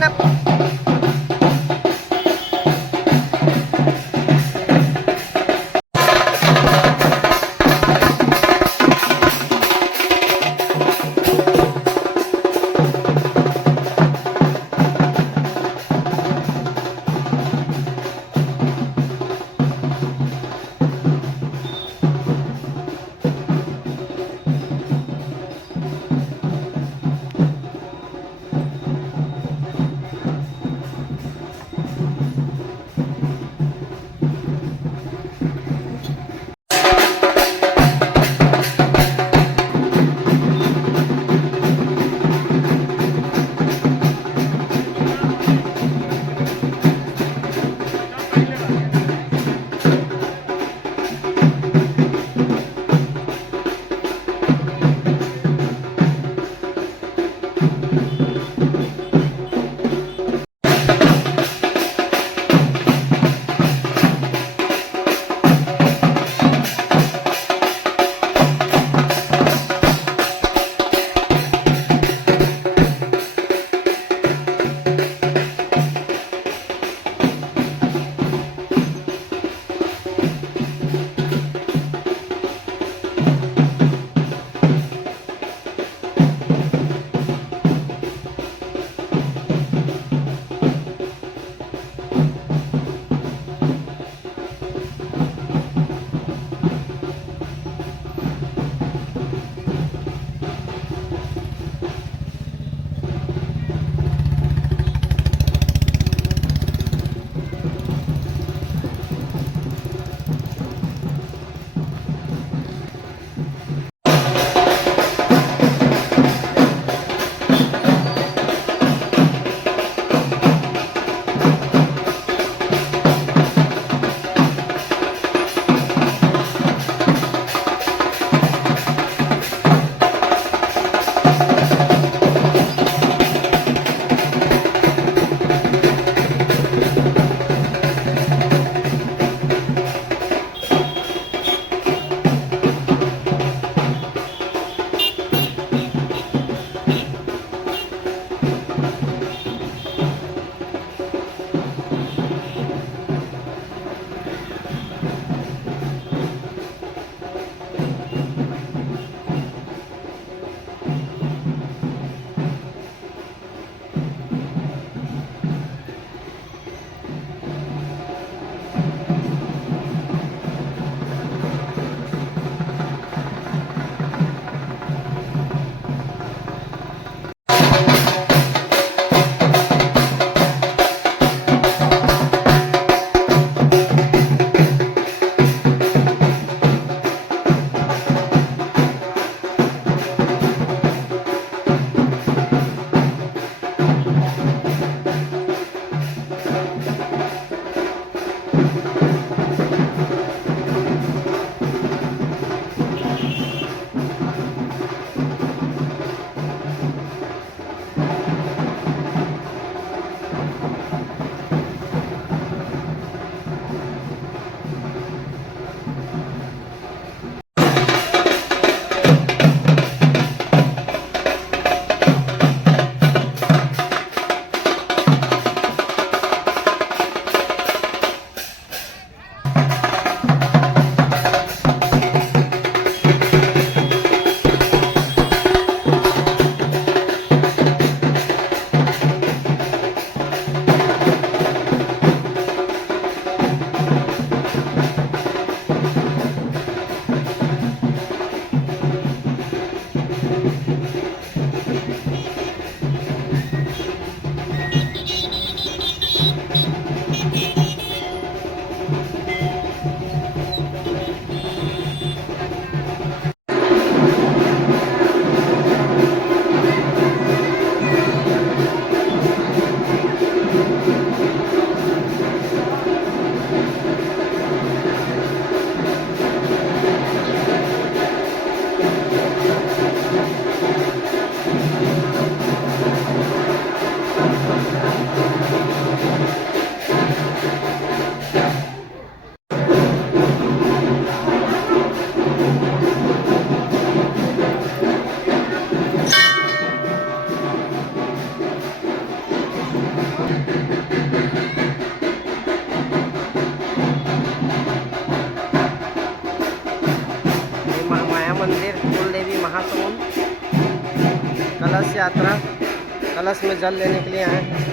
ganap. Mahakumbh कलश यात्रा, कलश में जल लेने के लिए आए।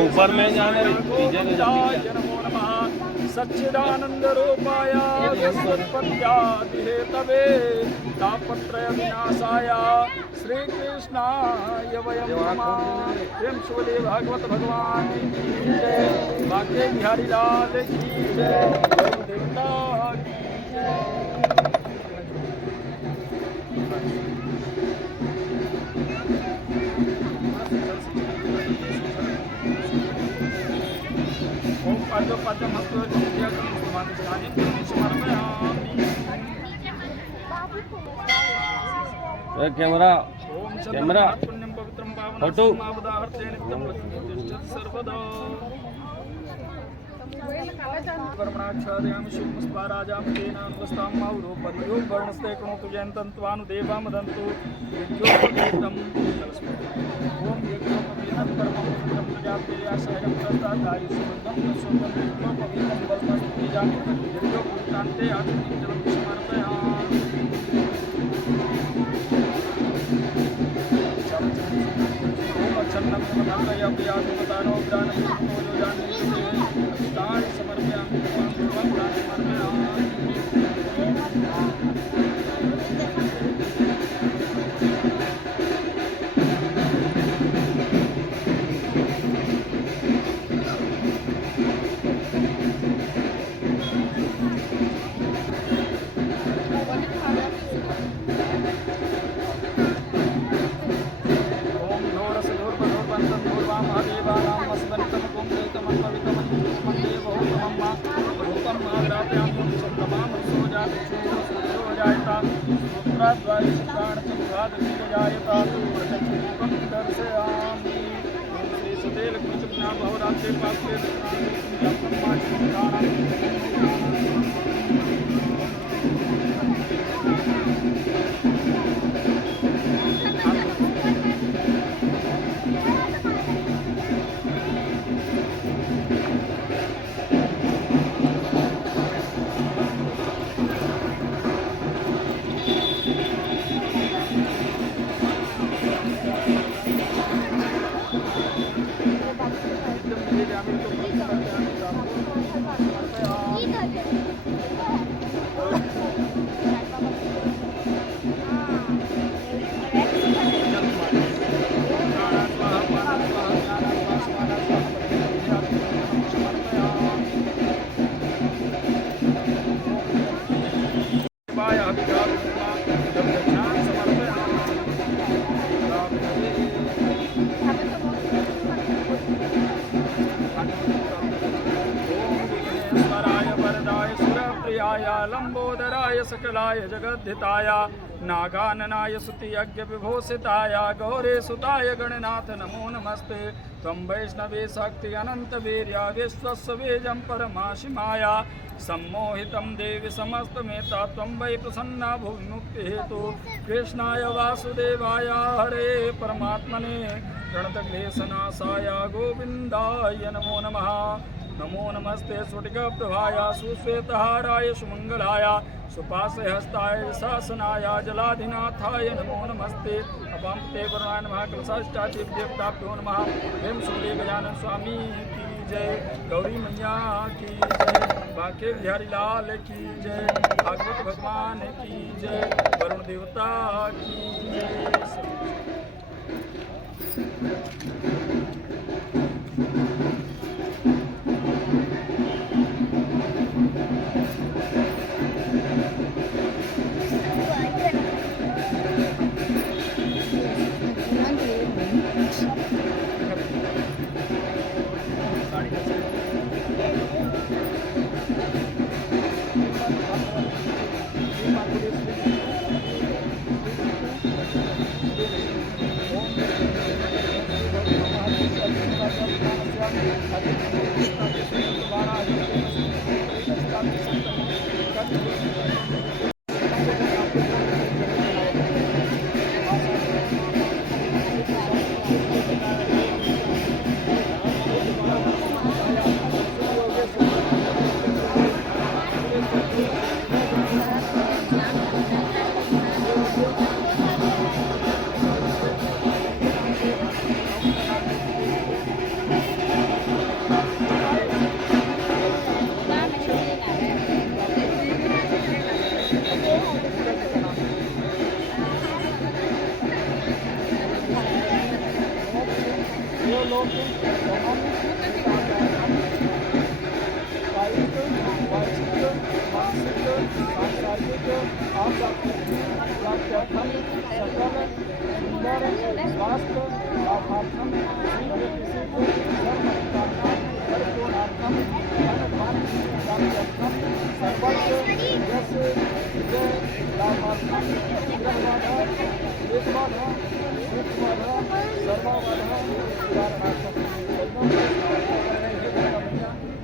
ऊपर में जाने सच्चिदानंद रूपाय हेतवे तापत्रय विनाशाय श्री कृष्णाय वयं नमः। प्रेम शिवले भागवत भगवान की जय, बाके बिहारी लाल की जय, देवता की जय। कैमरा कैमरा फोटो कर्मणाक्षादयामि शुभस्पाराजां तेनानुस्तां माउरोपरियो वर्णस्ते कृणोतु जयन्तन्त्वानुदेवां मदन्तु यज्ञोपवीतं ओम यज्ञोपवीतं परमं प्रजापतियाशयं प्रस्तादायुषुबद्धं सुन्दं यज्ञोपवीतं बलमस्तुतिजां यज्ञोपवीतान्ते आत्मनिं जलं समर्पयामि। ओम अच्छन्नं मदन्तया प्रियात्मतानो ज्ञानं जाने ताय समर्पयामि समर्पयामि। लंबोदराय सकलाय जगद्धिताय नागाननाय स्तुतियज्ञ विभूषिताय गौरे सुताय गणनाथ नमो नमस्ते। त्वं वैष्णवे शक्ति अनंत वीर्या विश्वस्य वेजं परमाशिमाय सम्मोहितं देवी समस्तमेता त्वं वै प्रसन्ना भुवि मुक्ति हेतु कृष्णाय वासुदेवाय हरे परमात्मने प्रणतक्लेशनाशाय गोविन्दाय नमो नमः। नमो नमस्ते स्फटिकप्रभाय सुश्वेतहाराय सुमङ्गलाय सुपाशहस्ताय शासनाय जलाधिनाथाय नमो नमस्ते अपं ते वरुणाय नमः कलशाष्टादिव्यक्ताभ्यो नमः ह्रीं शूले गजानन स्वामी की जय, गौरी मैया की जय, बांके बिहारी लाल की जय, भागवत भगवान की जय, वरुण देवता की जय।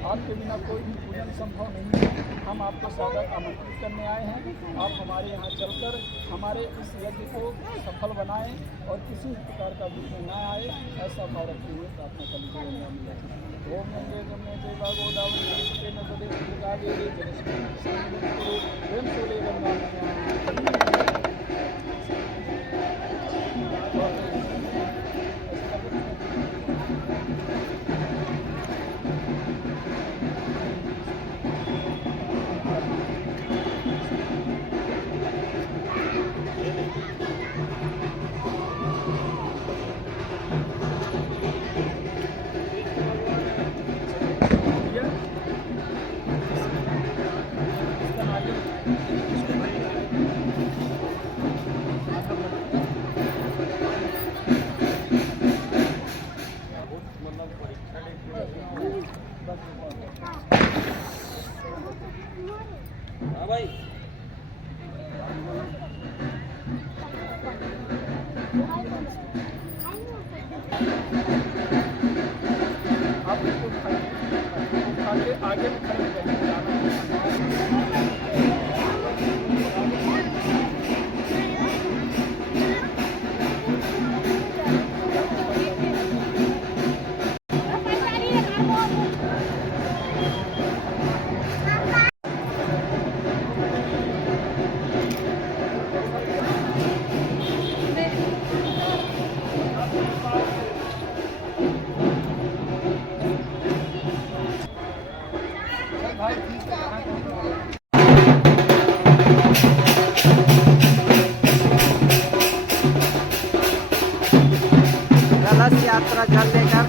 आपके बिना कोई भी पूजन संभव नहीं है। हम आपको सादर आमंत्रित करने आए हैं। आप हमारे यहाँ चलकर हमारे इस यज्ञ को सफल बनाएं और किसी प्रकार का विघ्न न आए, ऐसा भाव रखते हुए प्रार्थना कर लीजिए। ओम गंगे जमुने चैव गोदावरी सरस्वती नर्मदे कावेरी जलेस्मिन् गंगा आगे में खड़े कलश यात्रा जल लेकर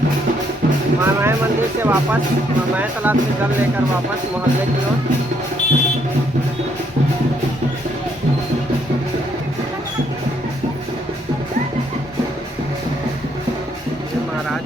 मामाए मंदिर से वापस मामाए तालाब से जल लेकर वापस मोहल्ले की ओर। महाराज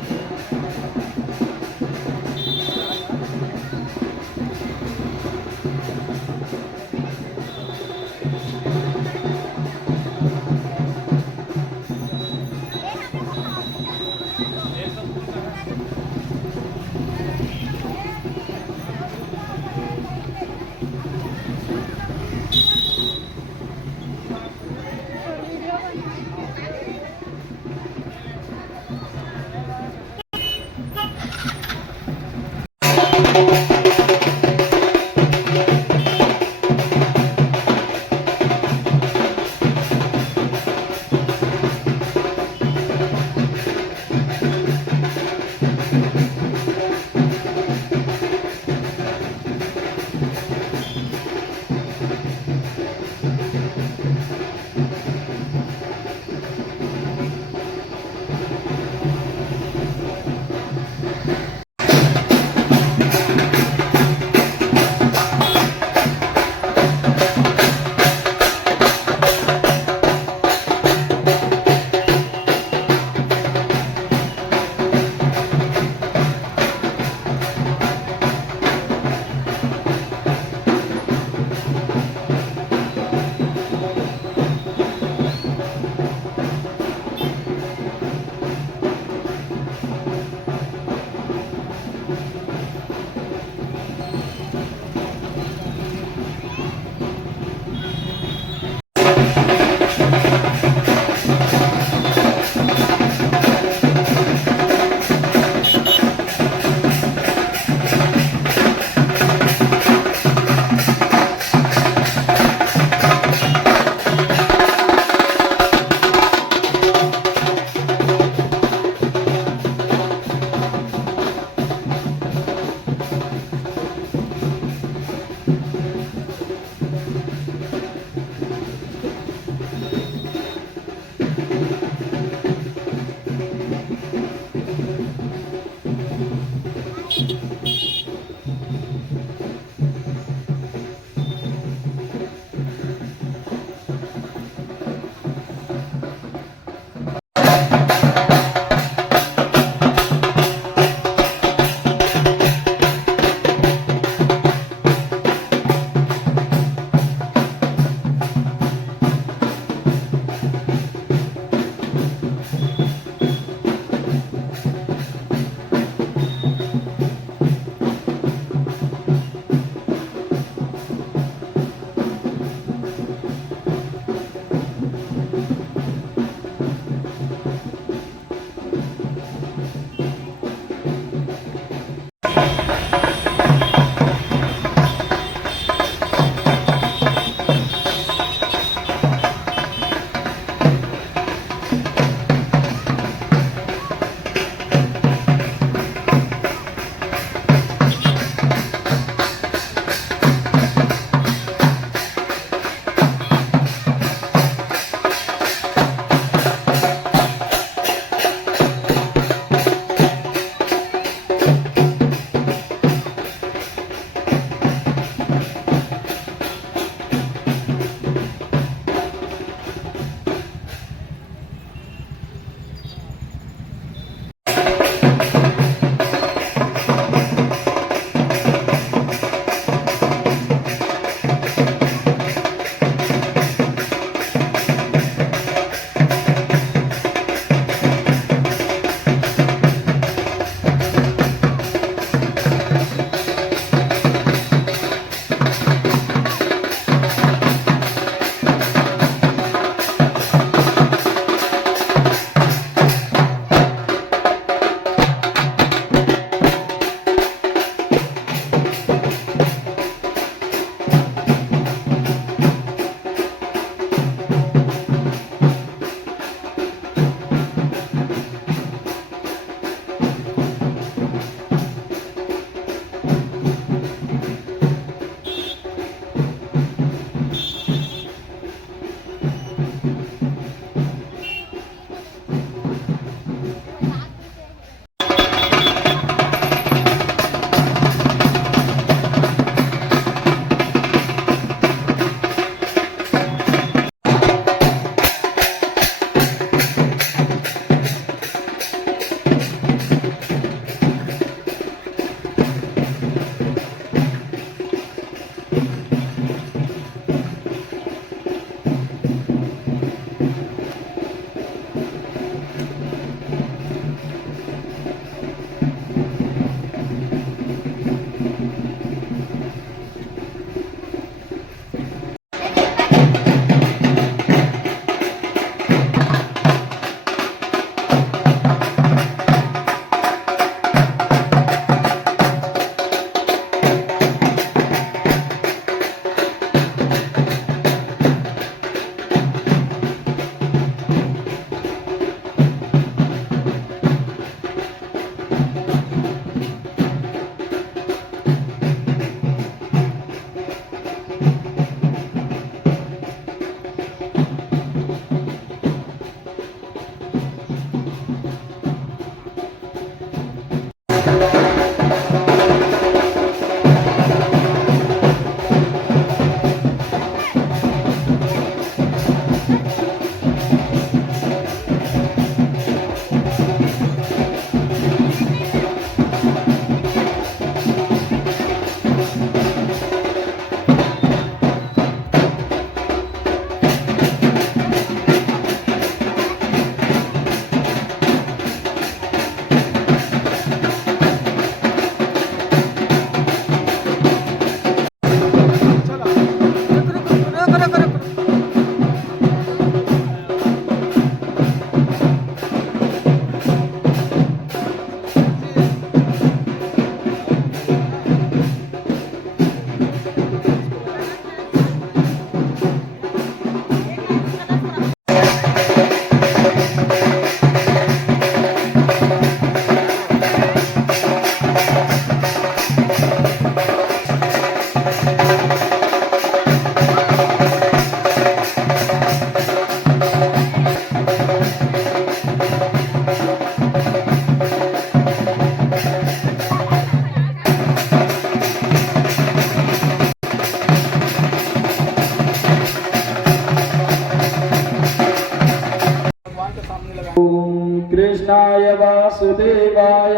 कृष्णाय वासुदेवाय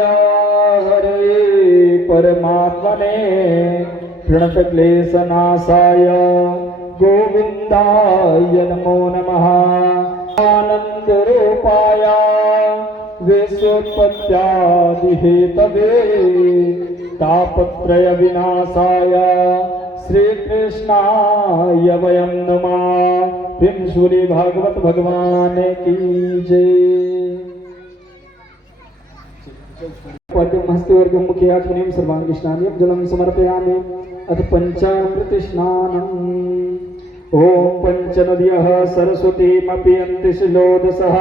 हरे परमात्मने प्रणतक्लेशनाशाय गोविन्दाय नमो नमः। आनन्दरूपाय विश्वोत्पत्त्यादिहेतवे तापत्रयविनाशाय श्रीकृष्णाय वयं नमः। श्री भागवत भगवान की जय। पद्महस्तिवर्गं मुखे आचमनीं सर्वाङ्गि स्नानं जलं समर्पयामि। अथ पंचामृत स्नानम्। ॐ पञ्चनद्यः सरस्वतीमपि यन्ति शिलोदशः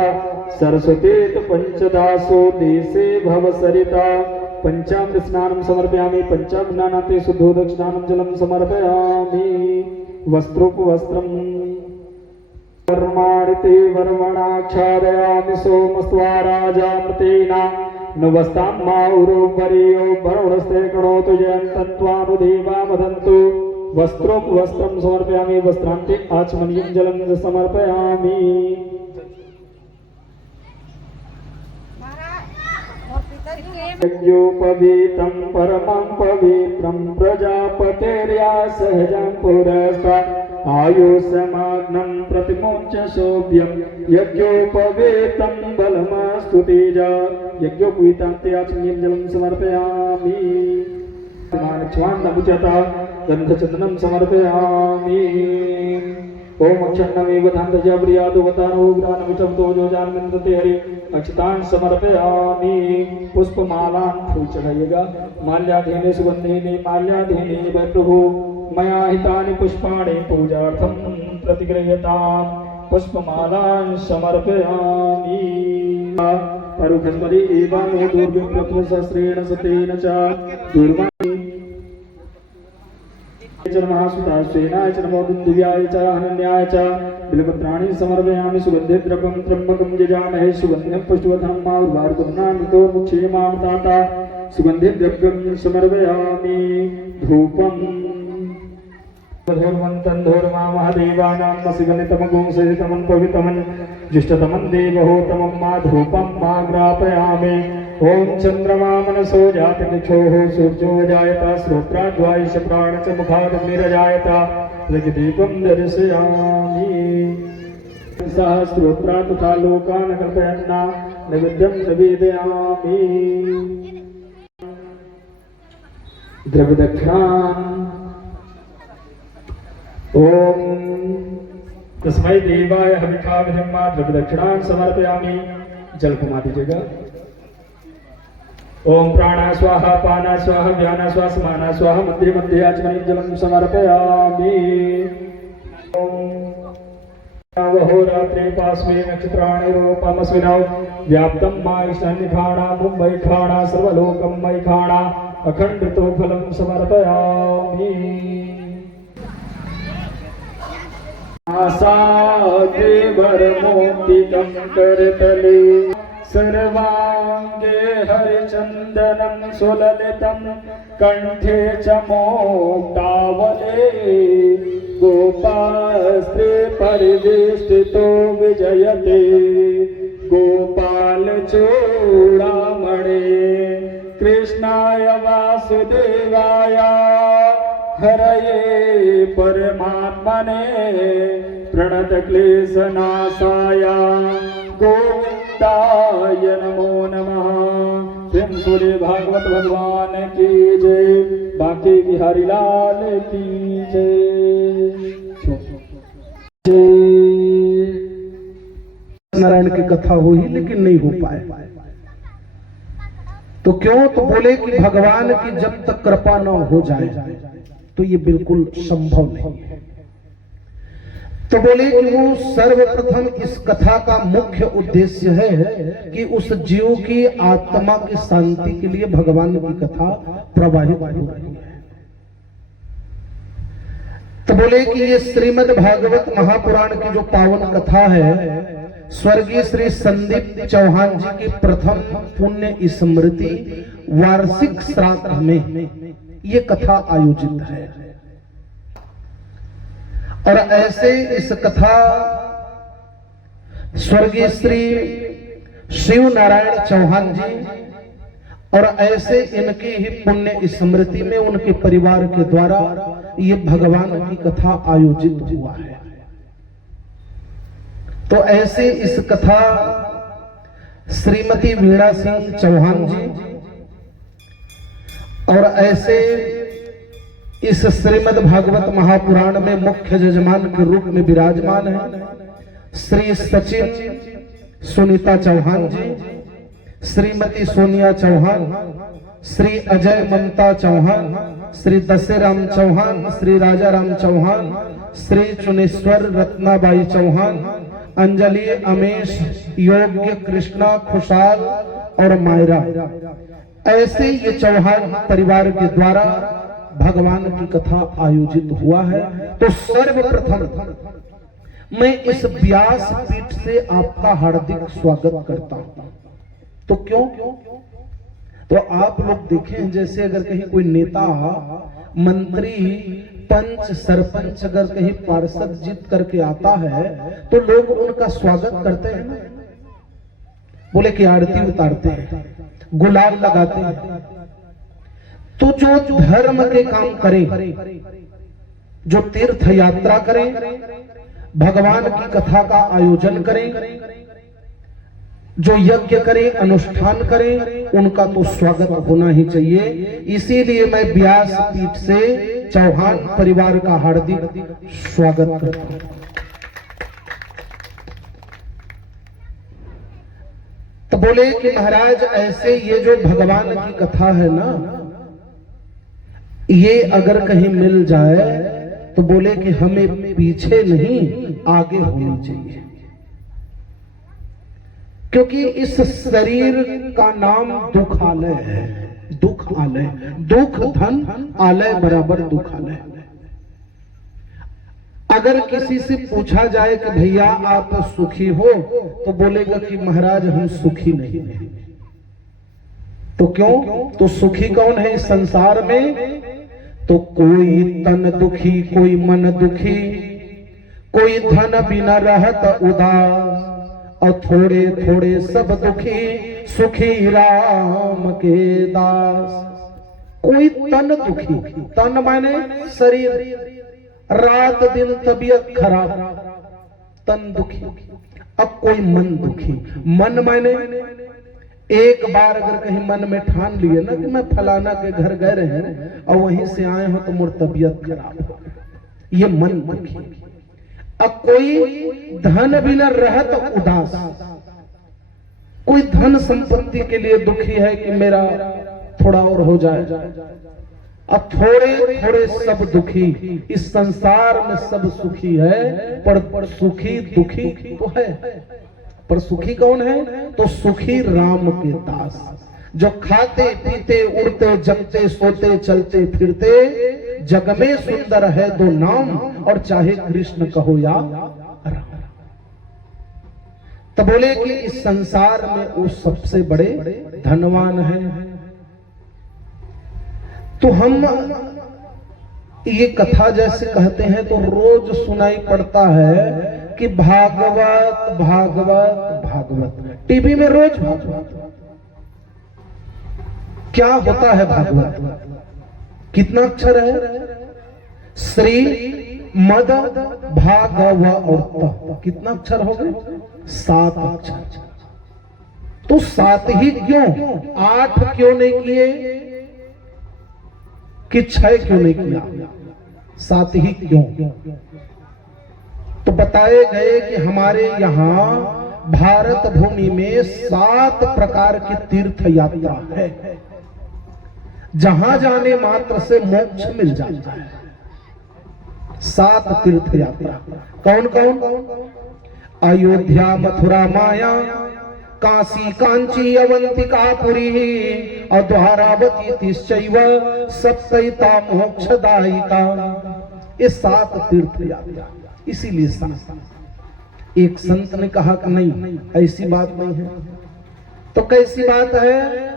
सरस्वतीत पञ्चदासो देशे भवसरिता। पंचामृत स्नानं समर्पयामि। पंचामृतानाते शुद्धोदक स्नानं जलं समर्पयामि। वस्त्रोपवस्त्रम् वर्माणिते वर्मणाच्छादयामि सोमस्त्वा राजामृतेन नुवस्तां माउरो वरीयो वरुणस्ते कणोतु जयन्तन्त्वानुदेवा वदन्तु। वस्त्रोपवस्त्रं समर्पयामि। वस्त्रान्ते आचमनीयं जलं समर्पयामि। यज्ञोपवीतं परमं पवित्रं प्रजापतेर्या सहजं पुरस्तात् आयुष्यमाग्नं प्रतिमुच्य शोभ्यं यज्ञोपवीतं बलमस्तु तेजा। यज्ञोपवीतान्ते आचमनीयं जलं समर्पयामि। मानच्छान्नमुचता गन्धचन्दनं समर्पयामि। ओम अक्षन्नमेव धान्तजा प्रियादुवतानो ग्रानमितं तोजो जानमिन्दते हरि अक्षतान् समर्पयामि। पुष्पमालान् फूल चढ़ाइएगा। माल्याधीने सुगन्धेने माल्याधीने वै प्रभु मया हितानि पुष्पाणि पूजार्थं प्रतिगृह्यताम्। पुष्पमालान् समर्पयामि। परुघन्वरि एवानो दुर्गं प्रथमसहस्रेण सतेन च दुर्वाणि महासुताश्वेनाय च नमो दुन्दुव्याय च हनन्याय च बिल्वपत्राणि समर्पयामि। सुगन्धिद्रव्यं त्र्यम्बकं यजामहे सुगन्धिं पुष्पवधं उर्वारुकरुणान्वितोर्मुक्षेमामृताता। सुगन्धिद्रव्यं समर्पयामि। धूपम् धूर्मन्तन्धूर्मा महादेवानां वसिगणितमगुं सहितमं पवितमं ज्येष्ठतमं देवहोतमं मा धूपं मा ग्रापयामि। ओम चंद्रमा मनसो जातनिक्षोः सूर्यो जायत श्रोत्राद्वायुष प्राण च मुखादग्निरजायत रजदीपं दर्शयामि। सह श्रोत्रा तथा लोकान् कल्पयन्ना नैवेद्यं निवेदयामि। द्रव्यदक्षिणाम् ओम तस्मै देवाय हविषाविधिं मा द्रव्यदक्षिणान् समर्पयामि। जल घुमा दीजिएगा। ओम प्राणा स्वाहा पाना स्वाहा व्याना स्वाहा समाना स्वाहा मध्ये मध्ये आचमनीयं जलं समर्पयामि। अहोरात्रे पास्वे नक्षत्राणि रूपमस्मिनौ व्याप्तं मायिषन्निखाणा मुम्बैखाणा सर्वलोकं मयिखाणा अखण्डितो फलं समर्पयामि। आसादे वरमोक्तिकं करतले सर्वांगे हरिचंदनं सुललितं कंठे च मोक्तावले गोपास्त्रे परिवेष्टितो विजयते गोपाल चूड़ामणे। कृष्णाय वासुदेवाय हरये परमात्मने प्रणतक्लेशनाशाय गोविन्दाय नमो नमः। सूर्य भागवत भगवान की जय। बांके बिहारी लाल की जय। नारायण की कथा हुई लेकिन नहीं हो पाए। तो क्यों? तो बोले कि भगवान की जब तक कृपा न हो जाए तो ये बिल्कुल संभव नहीं है। तो बोले कि वो सर्वप्रथम इस कथा का मुख्य उद्देश्य है कि उस जीव की आत्मा की शांति के लिए भगवान की कथा प्रवाहित हो रही है। तो बोले कि ये श्रीमद् भागवत महापुराण की जो पावन कथा है स्वर्गीय श्री संदीप चौहान जी की प्रथम पुण्य स्मृति वार्षिक श्राद्ध में ये कथा आयोजित है। और ऐसे इस कथा स्वर्गीय श्री शिव नारायण चौहान जी, और ऐसे इनकी ही पुण्य स्मृति में उनके परिवार के द्वारा ये भगवान की कथा आयोजित हुआ है। तो ऐसे इस कथा श्रीमती वीणा सिंह चौहान जी और ऐसे इस श्रीमद् भागवत महापुराण में मुख्य यजमान के रूप में विराजमान है श्री सचिन सुनीता चौहान जी, श्रीमती सोनिया चौहान, श्री अजय ममता चौहान, श्री दशराम चौहान, श्री राजाराम चौहान, श्री चुनेश्वर रत्नाबाई चौहान, अंजलि, अमेश, योग्य, कृष्णा, खुशाल और मायरा, ऐसे ये चौहान परिवार के द्वारा भगवान की कथा आयोजित हुआ है। तो सर्वप्रथम मैं इस व्यास पीठ से आपका हार्दिक स्वागत करता हूं। तो क्यों? तो आप लोग देखें, जैसे अगर कहीं कोई नेता, मंत्री, पंच, सरपंच अगर कहीं पार्षद जीत करके आता है तो लोग उनका स्वागत करते हैं ना, बोले कि आरती उतारते हैं, गुलाल लगाते हैं। तो जो धर्म के काम करे, जो तीर्थ यात्रा करे, भगवान की कथा का आयोजन करें, जो यज्ञ करे, अनुष्ठान करे, उनका तो स्वागत होना ही चाहिए। इसीलिए मैं व्यास पीठ से चौहान परिवार का हार्दिक स्वागत करता हूं। तो बोले कि महाराज ऐसे ये जो भगवान की कथा है ना, ये अगर कहीं मिल जाए तो बोले कि हमें पीछे नहीं आगे होनी चाहिए, क्योंकि इस शरीर का नाम दुखालय है। दुख आलय, दुख धन आलय बराबर दुखालय। अगर किसी से पूछा जाए कि भैया आप सुखी हो, तो बोलेगा कि महाराज हम सुखी नहीं हैं। तो क्यों? तो सुखी कौन है इस संसार में? तो कोई तन दुखी, कोई मन दुखी, कोई धन बिना रहत उदास, और थोड़े थोड़े सब दुखी, सुखी राम के दास। कोई तन दुखी, तन माने शरीर, रात दिन तबीयत खराब, तन दुखी। अब कोई मन दुखी, मन माने एक बार अगर कहीं मन में ठान लिए ना कि मैं फलाना के घर गए रहे और वहीं से आए हो तो मोर तबीयत खराब, ये मन दुखी। अब कोई धन बिना रहत उदास, कोई धन संपत्ति के लिए दुखी है कि मेरा थोड़ा और हो जाए। अब थोड़े थोड़े सब दुखी, इस संसार में सब सुखी है, पर सुखी दुखी तो है। पर सुखी कौन है? तो सुखी राम के दास, जो खाते पीते उड़ते जगते सोते चलते फिरते, जग में सुंदर है दो नाम, और चाहे कृष्ण कहो या राम। तो बोले कि इस संसार में वो सबसे बड़े धनवान है। तो हम ये कथा जैसे कहते हैं तो रोज सुनाई पड़ता है कि भागवत भागवत भागवत, टीवी में रोज भागवत। क्या होता है भागवत? कितना अक्षर है? श्री मद भागव और कितना अक्षर हो गए? 7 अक्षर। तो 7 ही क्यों? 8 क्यों नहीं किए कि 6 क्यों नहीं किया? 7 ही क्यों? तो बताए गए कि हमारे यहाँ भारत भूमि में 7 प्रकार की तीर्थ यात्रा है, जहां जाने मात्र से मोक्ष मिल जाता है। 7 तीर्थ यात्रा कौन कौन? अयोध्या, मथुरा, माया, काशी, कांची, अवंतिका, पुरी, और द्वारावती, तिश्चैव सप्तैता मोक्षदायिका। ये 7 तीर्थ यात्रा। इसीलिए 7। एक संत ने कहा कि नहीं, ऐसी बात नहीं है। तो कैसी बात है?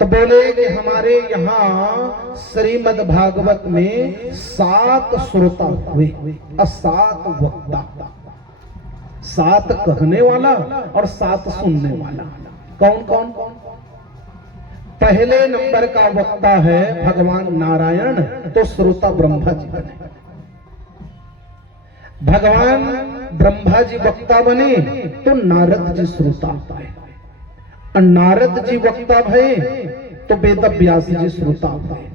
तो बोले कि हमारे यहाँ श्रीमद् भागवत में 7 श्रोता हुए और 7 वक्ता, 7 कहने वाला और 7 सुनने वाला। कौन कौन? पहले नंबर का वक्ता है भगवान नारायण, तो श्रोता ब्रह्मा जी बने। भगवान ब्रह्मा जी वक्ता बने तो नारद जी श्रोता भये, और नारद जी वक्ता भये तो वेद व्यास जी श्रोता भये।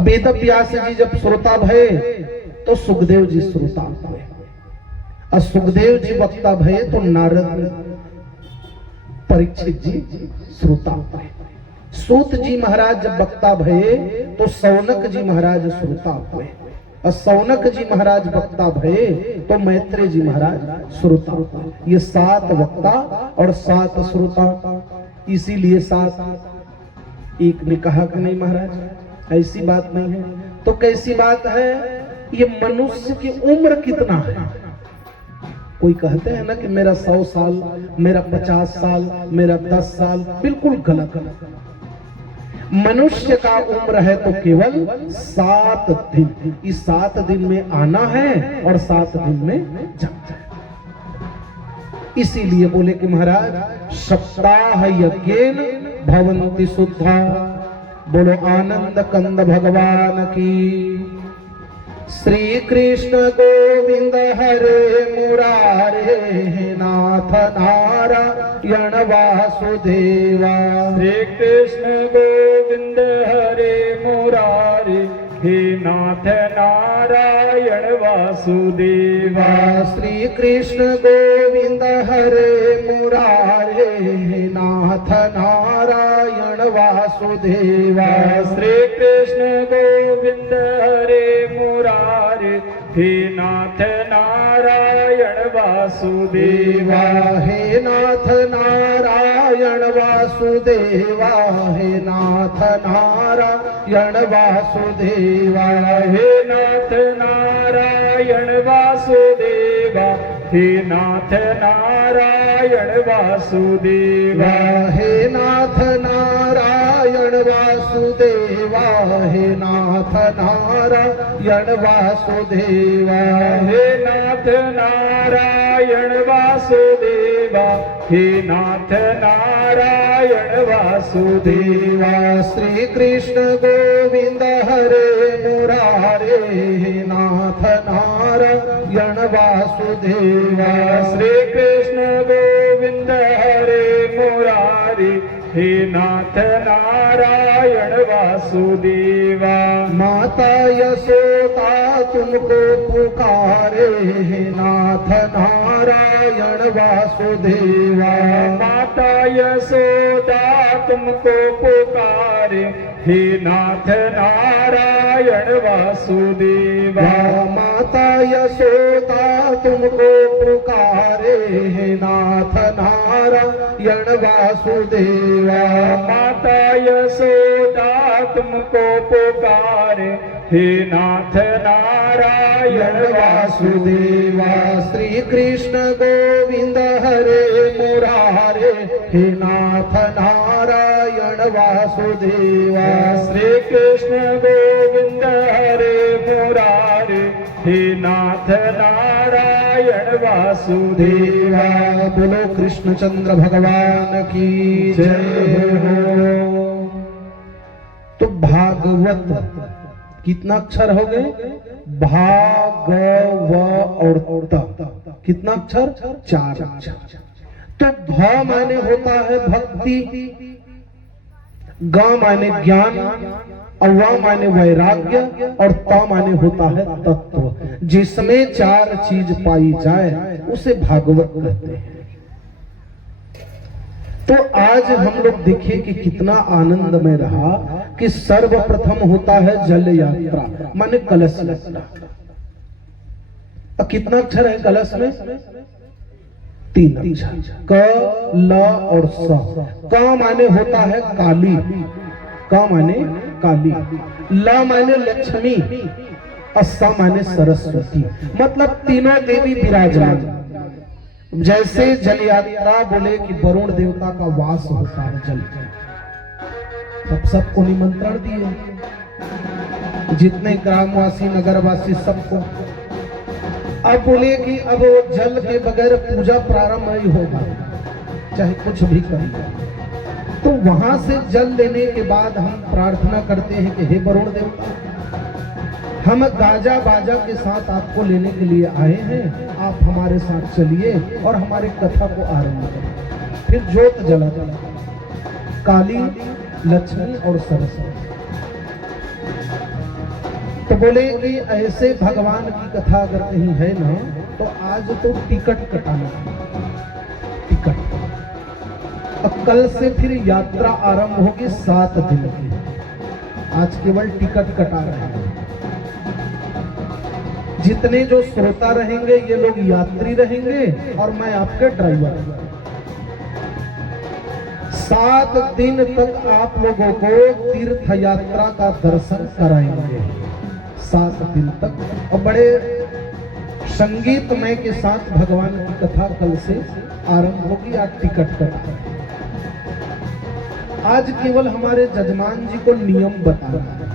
वेद व्यास जी जब श्रोता भये तो सुखदेव जी श्रोता भये, और सुखदेव जी वक्ता भये तो नारद परीक्षित जी श्रोता भये। सूत जी महाराज जब वक्ता भये तो सौनक जी महाराज श्रोता भये, और सौनक जी महाराज वक्ता भये तो मैत्रेय जी महाराज श्रोता भये। ये 7 वक्ता और 7 श्रोता, इसीलिए 7। एक ने कहा कि नहीं महाराज ऐसी बात नहीं है, तो कैसी बात है? ये मनुष्य की उम्र कितना है? कोई कहते हैं ना कि मेरा 100 साल, मेरा 50 साल, मेरा 10 साल, बिल्कुल गलत। मनुष्य का उम्र है तो केवल 7 दिन। इस 7 दिन में आना है और 7 दिन में जाना है। इसीलिए बोले कि महाराज सप्ताह यज्ञेन भवन्ति शुद्धा। बोलो आनंद कंद भगवान की। श्री कृष्ण गोविंद हरे मुरारे नाथ नारायण वासुदेवा। श्री कृष्ण गोविंद हरे मुरारे हे नाथ नारायण वासुदेवा। श्री कृष्ण गोविंद हरे मुरारे नाथ नारायण वासुदेवा। श्री कृष्ण गोविंद हरे मुरारे हे नाथ नारायण वासुदेवा। हे नाथ नारायण वासुदेवा। हे नाथ नारायण वासुदेवा। हे नाथ नारायण वासुदेवा। हे नाथ नारायण वासुदेवा। हे नाथ नारायण वासुदेवा। हे नाथ नारायण वासुदेवा। हे नाथ नारायण वासुदेवा। हे नाथ नारायण वासुदेवा। श्री कृष्ण गोविंद हरे मुरारे नाथ नारायण वासुदेवा। श्री कृष्ण गोविंद हरे मुरारे हे नाथ नारायण वासुदेवा। माता यशोदा तुमको पुकारे नाथ नारायण वासुदेवा। माता यशोदा तुमको पुकारे हे नाथ नारायण वासुदेवा। माता यशोदा तुमको पुकारे नाथ नारायण वासुदेवा। माता यशोदा तुमको पुकारे हे नाथ नारायण वासुदेवा। श्री कृष्ण गोविंद हरे मुरारे हे नाथ नारायण वासुदेवा। श्री कृष्ण गोविंद हरे मुरारे हे नाथ नारायण वासुदेवा। बोलो कृष्णचंद्र भगवान की जय हो। तो भागवत कितना अक्षर हो गए? भाग व और त कितना अक्षर? 4 अक्षर। तो भ माने होता है भक्ति, ग माने ज्ञान, और व माने वैराग्य, और त माने होता है तत्व। जिसमें 4 चीज पाई जाए उसे भागवत कहते हैं। तो आज हम लोग देखिए कि कितना आनंद में रहा कि सर्वप्रथम होता है जल यात्रा, माने कलश यात्रा। कितना अक्षर है कलश में? 3 अक्षर, क ल और स। क माने होता है काली, क माने काली, ल माने लक्ष्मी, और स माने सरस्वती। मतलब तीनों देवी विराजमान। जैसे जल यात्रा बोले कि वरुण देवता का वास होता है जल, तब सबको निमंत्रण दिए, जितने ग्रामवासी नगरवासी सबको। अब बोले कि अब जल के बगैर पूजा प्रारंभ नहीं होगा, चाहे कुछ भी करिए, तो वहां से जल लेने के बाद हम प्रार्थना करते हैं कि हे वरुण देवता, हम गाजा बाजा के साथ आपको लेने के लिए आए हैं, आप हमारे साथ चलिए और हमारी कथा को आरंभ करें। फिर ज्योत जला काली, लक्ष्मी और सरस्वती। तो बोले कि ऐसे भगवान की कथा अगर कहीं है ना, तो आज तो टिकट कटाना, टिकट। अब कल से फिर यात्रा आरंभ होगी 7 दिन की। आज केवल टिकट कटा रहे हैं। जितने जो श्रोता रहेंगे ये लोग यात्री रहेंगे और मैं आपके ड्राइवर। 7 दिन तक आप लोगों को तीर्थ यात्रा का दर्शन कराएंगे, 7 दिन तक। और बड़े संगीतमय के साथ भगवान की कथा कल से आरंभ होगी। आज टिकट कटा। आज केवल हमारे जजमान जी को नियम बताना है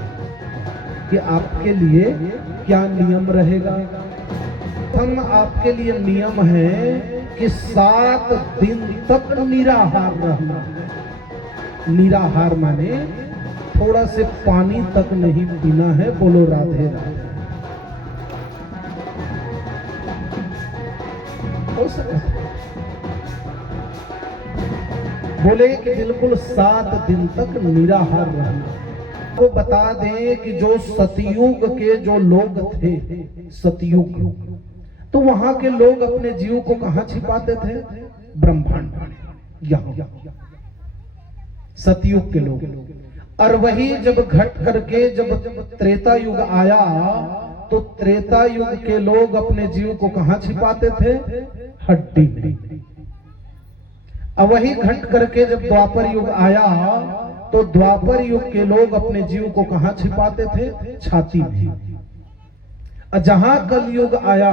कि आपके लिए क्या नियम रहेगा। हम आपके लिए नियम है कि 7 दिन तक निराहार रहना। निराहार माने थोड़ा से पानी तक नहीं पीना है। बोलो राधे राधे। हो सकता बोले कि बिल्कुल 7 दिन तक निराहार रहना। वो बता दें कि जो सतयुग के जो लोग थे, सतयुग, तो वहां के लोग अपने जीव को कहां छिपाते थे? ब्रह्मांड, यहाँ सतयुग के लोग। और वही जब घट करके जब त्रेता युग आया, तो त्रेता युग के लोग अपने जीव को कहां छिपाते थे? हड्डी में। और वही घट करके जब द्वापर युग आया, तो द्वापर युग के लोग अपने जीव को कहां छिपाते थे? छाती में। और जहां कलयुग आया,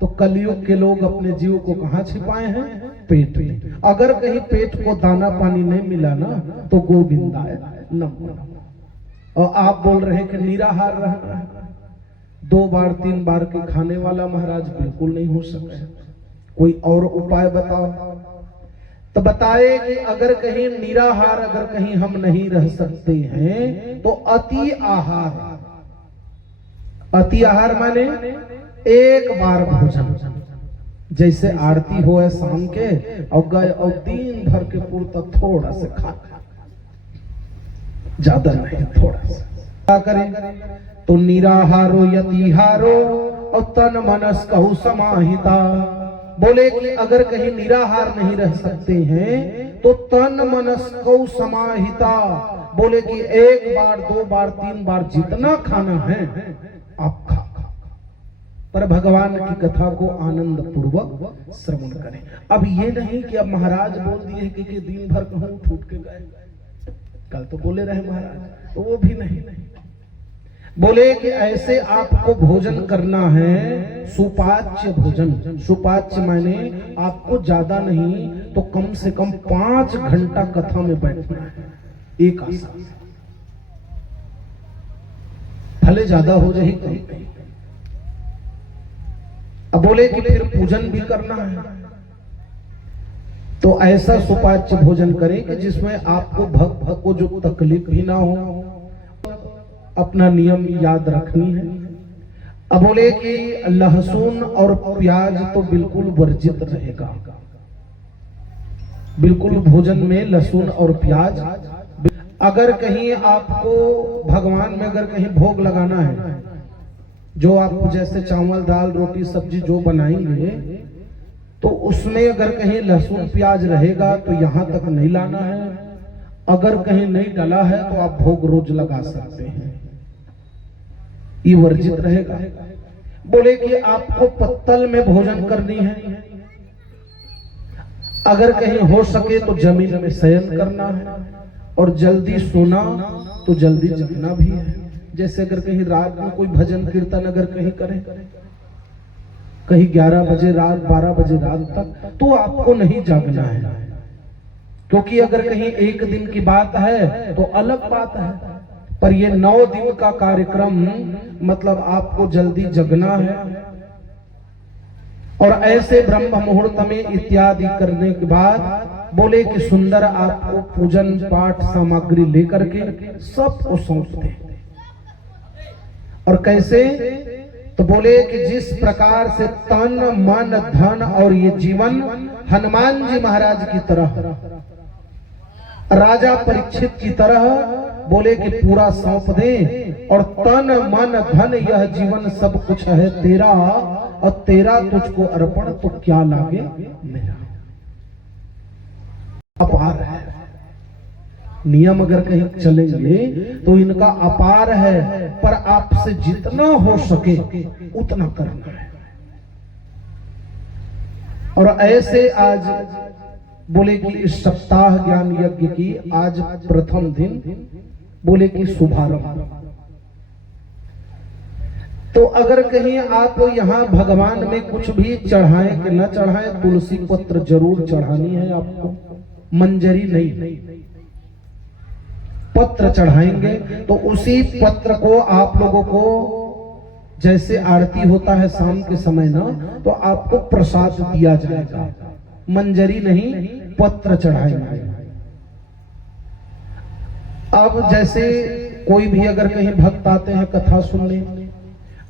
तो कलयुग के लोग अपने जीव को कहां छिपाए हैं? पेट में। अगर कहीं पेट को दाना पानी नहीं मिला ना, तो गोविंदाय नमो नमः। और आप बोल रहे हैं कि निराहार रहना है। 2 बार 3 बार के खाने वाला महाराज बिल्कुल नहीं हो सकता। कोई और उपाय बताओ। तो बताए कि अगर कहीं निराहार अगर कहीं हम नहीं रह सकते हैं, तो अति आहार। अति आहार माने एक बार भोजन। जैसे आरती हो है शाम के और गए और दिन भर के पूर्ता थोड़ा से खा, ज्यादा नहीं, थोड़ा सा। क्या करें? तो निराहारो यतिहारो और तन मनस कहु समाहिता। बोले कि अगर कहीं निराहार नहीं रह सकते हैं, तो तन मनस कहु समाहिता। बोले कि 1 बार 2 बार 3 बार जितना खाना है आप खा, पर भगवान की कथा को आनंद पूर्वक श्रवण करें। अब ये नहीं कि अब महाराज बोल दिए कि दिन भर कहूं फूट के गए। कल तो बोले रहे महाराज, तो वो भी नहीं। बोले कि ऐसे आपको भोजन करना है, सुपाच्य भोजन। सुपाच्य माने आपको ज्यादा नहीं तो कम से कम 5 घंटा कथा में बैठना है, एक आसा। भले ज्यादा हो जाए कम। अब बोले कि फिर पूजन भी करना है, तो ऐसा सुपाच्य भोजन करें कि जिसमें आपको भक्त को जो तकलीफ भी ना हो। अपना नियम याद रखनी है। अब बोले कि लहसुन और प्याज तो बिल्कुल वर्जित रहेगा। बिल्कुल भोजन में लहसुन और प्याज। अगर कहीं आपको भगवान में अगर कहीं भोग लगाना है, जो आप जैसे चावल दाल रोटी सब्जी जो बनाएंगे, तो उसमें अगर कहीं लहसुन प्याज रहेगा तो यहां तक नहीं लाना है। अगर कहीं नहीं डाला है तो आप भोग रोज लगा सकते हैं, ये वर्जित रहेगा। बोले कि आपको पत्तल में भोजन करनी है। अगर कहीं हो सके तो जमीन में शयन करना है, और जल्दी सोना तो जल्दी जगना भी है। जैसे अगर कहीं रात में कोई भजन कीर्तन अगर कहीं करें, कहीं 11 बजे रात 12 बजे रात तक, तो आपको नहीं जागना है। क्योंकि अगर कहीं एक दिन की बात है तो अलग बात है, पर ये 9 दिन का कार्यक्रम मतलब आपको जल्दी जगना है। और ऐसे ब्रह्म मुहूर्त में इत्यादि करने के बाद बोले कि सुंदर आपको पूजन पाठ सामग्री लेकर के सबको सौंपते। और कैसे? तो बोले कि जिस प्रकार से तन मन धन और ये जीवन हनुमान जी महाराज की तरह, राजा परीक्षित की तरह बोले कि पूरा सौंप दे, और तन मन धन यह जीवन सब कुछ है तेरा, और तेरा तुझको अर्पण तो क्या लागे मेरा। अपार है नियम, अगर कहीं चलेंगे तो इनका अपार है, पर आपसे जितना हो सके उतना करना है। और ऐसे आज बोले कि इस सप्ताह ज्ञान यज्ञ की आज प्रथम दिन बोले कि शुभारंभ। तो अगर कहीं आप यहाँ भगवान में कुछ भी चढ़ाएं कि न चढ़ाएं, तुलसी पत्र जरूर चढ़ानी है आपको, मंजरी नहीं, पत्र चढ़ाएंगे। तो उसी पत्र को आप लोगों को, जैसे आरती होता है शाम के समय ना, तो आपको प्रसाद दिया जाएगा, मंजरी नहीं, पत्र चढ़ाएंगे। अब जैसे कोई भी अगर कहीं भक्त आते हैं कथा सुनने,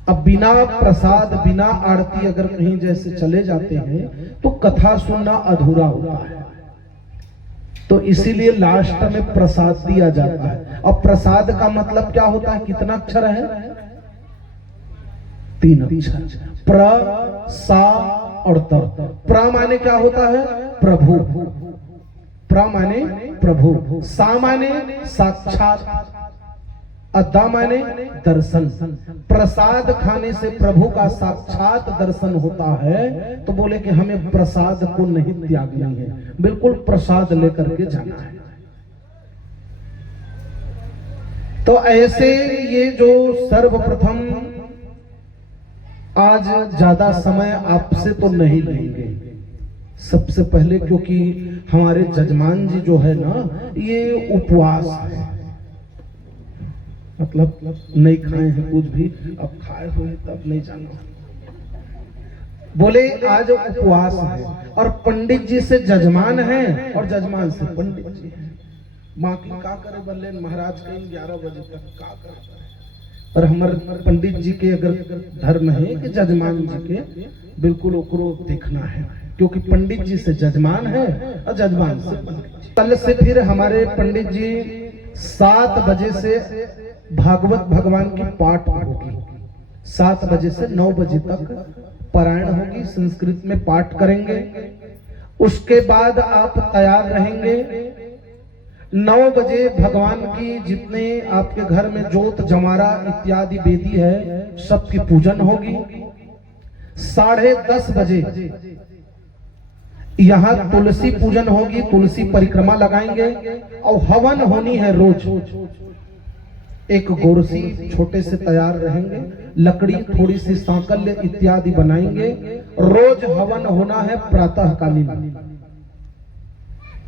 अब बिना प्रसाद बिना आरती अगर कहीं जैसे चले जाते हैं तो कथा सुनना अधूरा होता है। तो इसीलिए लास्ट में प्रसाद दिया जाता है। और प्रसाद का मतलब क्या होता है? कितना अक्षर है? 3 अक्षर, प्र सा और त। प्र माने क्या होता है? प्रभु। प्र माने प्रभु, सा माने साक्षात, अद्दा माने दर्शन। प्रसाद खाने से प्रभु का साक्षात दर्शन होता है। तो बोले कि हमें प्रसाद को नहीं त्यागना है, बिल्कुल प्रसाद लेकर के जाना है। तो ऐसे ये जो सर्वप्रथम आज ज्यादा समय आपसे तो नहीं लेंगे सबसे पहले, क्योंकि हमारे जजमान जी जो है ना, ये उपवास है, मतलब नहीं खाए हैं कुछ भी, अब खाए हुए तब नहीं जाना। बोले आज उपवास है, और पंडित जी से जजमान है और जजमान से पंडित जी है। माँ की का करे बल्ले महाराज कहीं 11 बजे तक का करे, पर हमारे पंडित जी के अगर धर्म है कि जजमान जी के बिल्कुल ओकरो देखना है, क्योंकि पंडित जी से जजमान है और जजमान से पंडित जी। कल से फिर हमारे पंडित जी 7 बजे से भागवत भगवान की पाठ होगी, 7 बजे से 9 बजे तक पारायण होगी, संस्कृत में पाठ करेंगे। उसके बाद आप तैयार रहेंगे। 9 बजे भगवान की जितने आपके घर में जोत जमारा इत्यादि वेदी है सबकी पूजन होगी। 10:30 बजे यहाँ तुलसी पूजन होगी, तुलसी परिक्रमा लगाएंगे। और हवन होनी है रोज, एक गोरसी छोटे से तैयार रहेंगे, लकड़ी थोड़ी सी सांकल्य इत्यादि बनाएंगे। रोज हवन होना है प्रातःकालीन,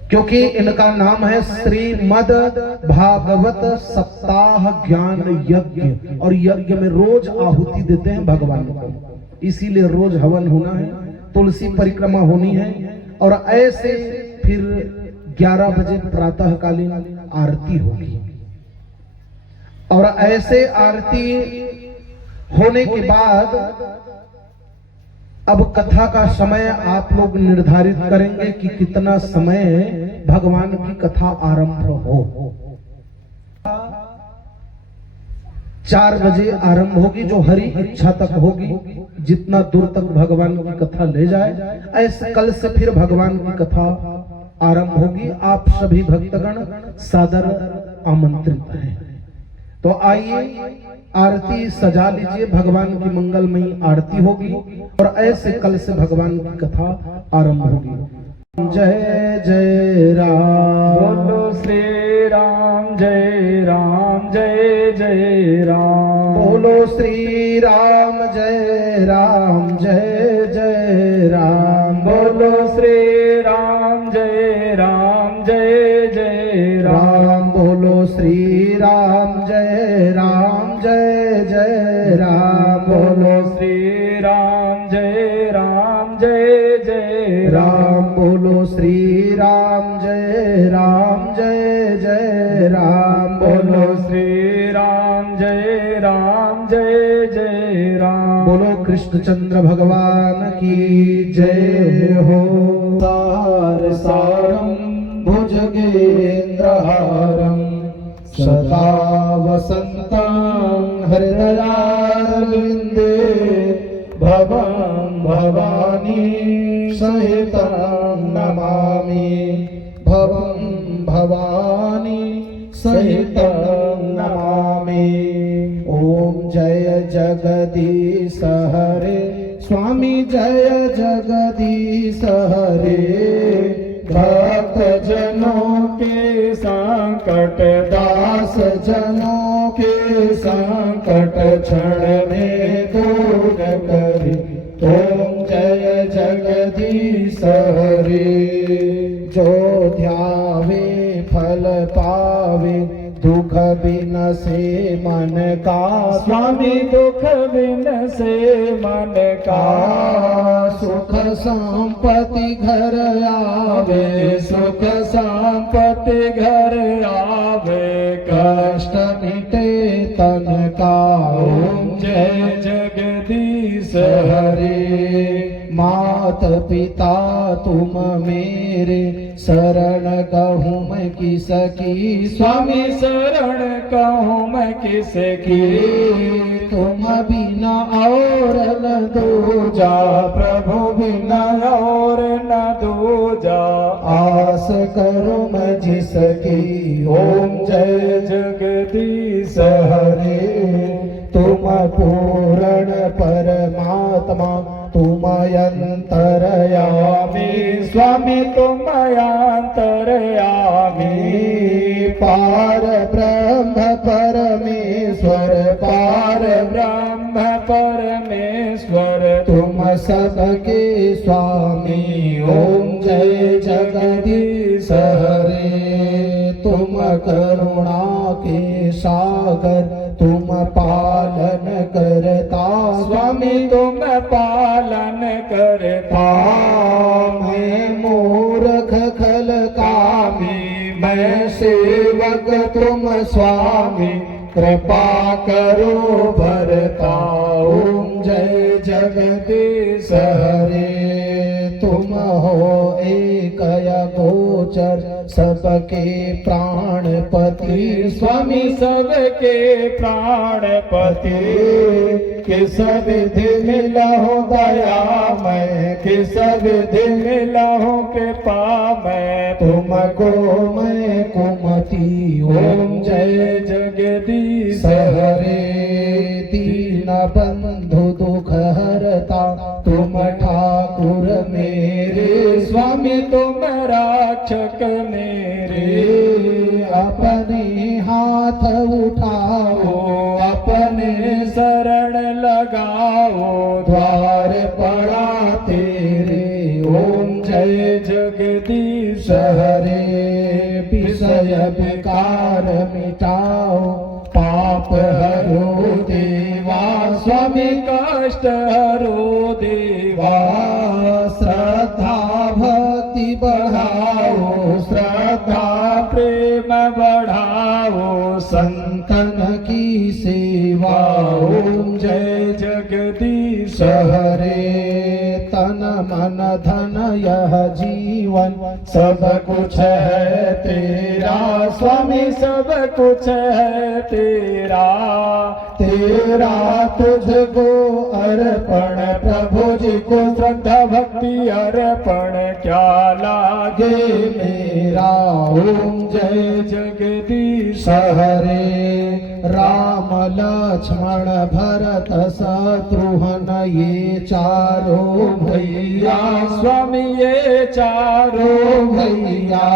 क्योंकि इनका नाम है श्रीमद भागवत सप्ताह ज्ञान यज्ञ, और यज्ञ में रोज आहुति देते हैं भगवान को, इसीलिए रोज हवन होना है, तुलसी परिक्रमा होनी है। और ऐसे फिर 11 बजे प्रातःकालीन आरती होगी। और ऐसे आरती होने के बाद अब कथा का समय आप लोग निर्धारित करेंगे कि कितना समय भगवान की कथा आरंभ हो। 4 बजे आरंभ होगी, जो हरि इच्छा तक होगी, जितना दूर तक भगवान की कथा ले जाए। ऐसे कल से फिर भगवान की कथा आरंभ होगी। आप सभी भक्तगण सादर आमंत्रित हैं। तो आइए आरती सजा लीजिए, भगवान की मंगलमयी आरती होगी, और ऐसे कल से भगवान की कथा आरंभ होगी। जय जय राम, बोलो श्री राम, जय राम, जय जय राम। बोलो श्री राम, जय राम, जय जय राम। बोलो श्री राम, जय राम, जय जय राम। बोलो श्री राम, जय राम, जय जय राम। बोलो श्री राम, जय राम, जय राम, जय जय राम। बोलो श्री राम, जय राम, जय जय राम। बोलो कृष्णचंद्र भगवान की जय हो। सार सारम भुजगेन्द्रहारम सदा वसन्तं हृदयारविन्दे भवं भवानी सहितं नमामि। भवं भवानी सहितं नमामि। ओम जय जगदीश हरे स्वामी, जय जगदीश हरे। भक्त जनों के संकट, दास जनों के संकट क्षण में दूर करे। ओम जय जगदीश हरे। जो ध्यावे फल पावे, दुख बिन से मन का। स्वामी दुख बिन से मन का। सुख संपत्ति घर आवे, सुख संपत्ति घर आवे। कष्ट मिटे तन का। ओम जय जगदीश हरे। मात पिता तुम मेरे, शरण कहूँ मैं किसकी। स्वामी शरण कहूँ मैं किसकी। तुम बिना और न दूजा, प्रभु बिना और न दूजा। आस करो मैं जिसकी। ओम जय जगदीश हरे। तुम पूर्ण परमात्मा, तुम अंतरयामी। स्वामी तुम अंतरयामी। पार ब्रह्म परमेश्वर, पार ब्रह्म परमेश्वर। तुम सबके स्वामी। ओम जय जगदीश हरे। तुम करुणा के सागर, तुम पालन करता। स्वामी तुम पालन करता। मैं मूर्ख खल कामी, मैं सेवक तुम स्वामी। कृपा करो भरता। ओम जय जगदीश हरे। तुम हो एक गोचर, सबके प्राणपति। स्वामी सबके प्राणपति। किस विधि मिला हो दया मैं, किस विधि मिला हो कृपा मैं। तुमको मैं कुमति। ओम जय जगदीश हरे। दीन बंधु दुख हरता, तुम ठाकुर मेरे। स्वामी तुम रक्षक मेरे। अपने हाथ उठाओ, अपने शरण लगाओ। द्वार पड़ा तेरे। ओम जय जगदीश हरे। विषय विकार मिटाओ, पाप हरो देवा। स्वामी कष्ट हरो देवा। श्रद्धा भक्ति बढ़ाओ, श्रद्धा प्रेम बढ़ाओ। संतन की सेवा। ओम जय जगदीश हरे। तन मन धन यह जीवन, सब कुछ है तेरा। स्वामी सब कुछ है तेरा। तेरा तुझको अर्पण, प्रभु जी को श्रद्धा भक्ति अर्पण। क्या लागे मेरा। ओम जय जगदीश हरे। राम लक्ष्मण भरत शत्रुघ्न ये चारों भैया। स्वामी ये चारों भैया।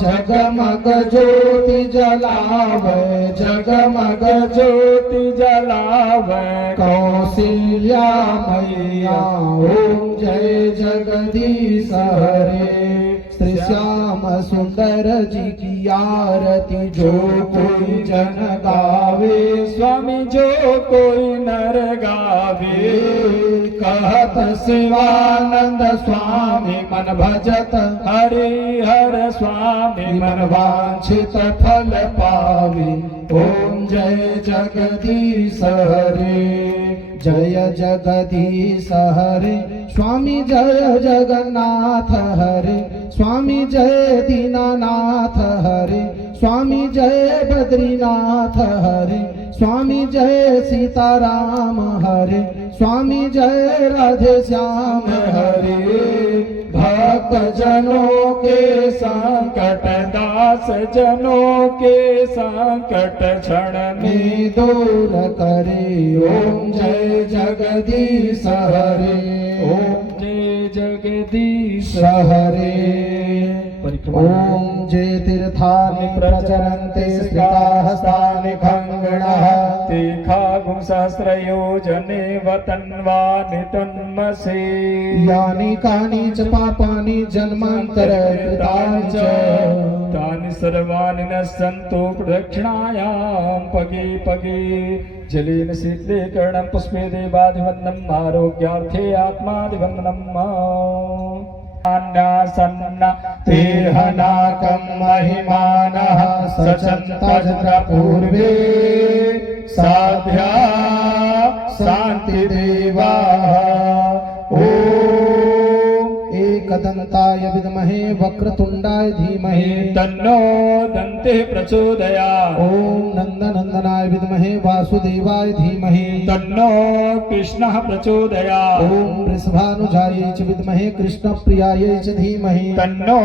जगमग ज्योति जलावे, जगमग ज्योति जलावे। कौशल्या मैया। ओम जय जगदीश हरे। श्री श्याम सुंदर जी की आरती जो कोई जन गावे। स्वामी जो कोई नर गावे। कहत शिवानंद स्वामी मन भजत हरि हर स्वामी मन वांछित फल पावे। ओम जय जगदीश हरे, जय जगदीश हरे। स्वामी जय जगन्नाथ हरे, स्वामी जय दीनानाथ हरे, स्वामी जय बद्रीनाथ हरे, स्वामी जय सीताराम हरे, स्वामी जय राधे श्याम हरे। भक्त जनों के संकट, दास जनों के संकट क्षण में दूर करे। ओम जय जगदीश हरे, ओम जय जगदीश हरे। ओम जय तीर्थानि प्रचरन्ते स्थितास्तानि खङ्गणः ते खागुं सहस्रयोजने वतन्वानि तन्मसे। यानि कानि च पापानि जन्मान्तरकृतानि च तानि सर्वाणि नश्यन्तो प्रदक्षिणायां पगे पगे। जलेन शीतलीकरणं पुष्पे देवादिवन्दनम् आरोग्यार्थे आत्मादिवन्दनम्। अन्यासन्न तेहनाकं महिमानः सचन्तत्र पूर्वे साध्या शान्तिदेवाः। एकदन्ताय विद्महे वक्रतुण्डाय धीमहि तन्नो दन्तिः प्रचोदयात्। ओम नंदनंदनाय विद्महे वासुदेवाय धीमहि तन्नो कृष्णः प्रचोदयात्। ओम वृषभानुजायै च विद्महे कृष्णप्रियायै च धीमहि तन्नो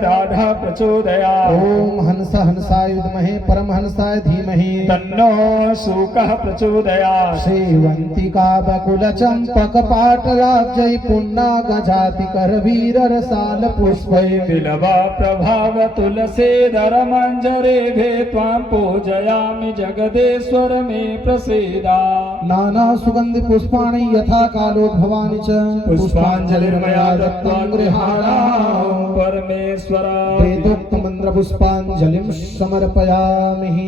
राधा प्रचोदयात्। ओम हंस हंसाय विद्महे परमहंसाय धीमहि तन्नो शुकः प्रचोदयात्। श्रीवंतिका बकुल चंपक पाटलाब्जै पुन्ना गजाति करवीर रसाल पुष्पै बिलवा प्रभाव तुलसीधर मंजरेभे त्वां पूजयामि जगदेश्वर मे प्रसीदा। नाना सुगंधि पुष्पाणि यथा कालोद्भवानि च पुष्पांजलिर्मया दत्त्वा गृहाणां परमेश्वरा। वेदोक्त मंत्र पुष्पांजलिं समर्पयामि।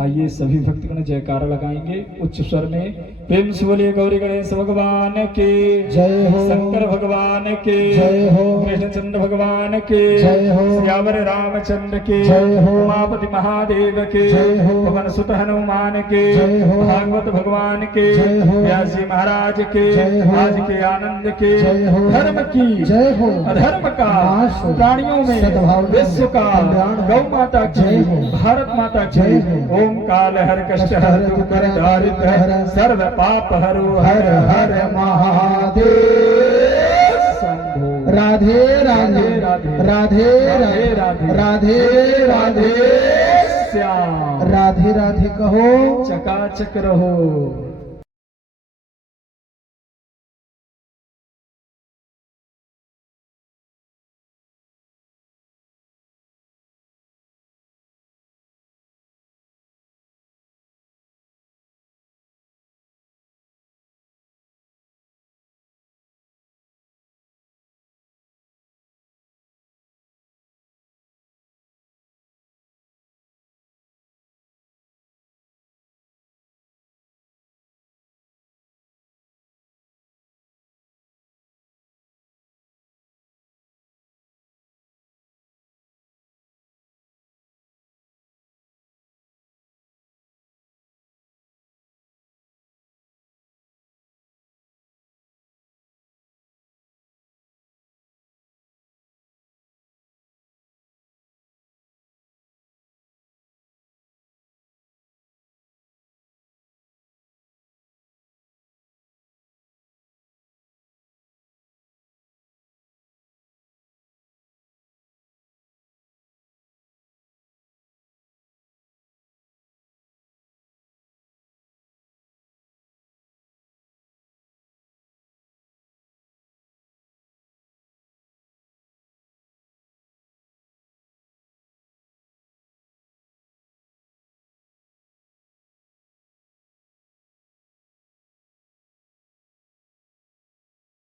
आइए सभी भक्तगण जयकारा लगाएंगे उच्च स्वर में। प्रेम से बोलिए गौरी गणेश भगवान के जय हो, शंकर भगवान के जय हो, कृष्णचंद्र भगवान के जय हो, श्यावर रामचंद्र के जय हो, उमापति महादेव के जय हो, पवन सुत हनुमान के जय हो, भागवत भगवान के जय हो, व्यास जी महाराज के जय हो, आज के आनंद के जय हो, धर्म की जय हो, अधर्म का नाश हो, प्राणियों में सद्भाव विश्व का कल्याण हो, गौ माता जय की हो, भारत माता जय की। हो, ओम काल हर कष्ट हर दुख कर दारिद्र हर सर्व पाप हरो हर हर महादेव। राधे राधे राधे राधे राधे राधे श्याम राधे राधे कहो चकाचक रहो।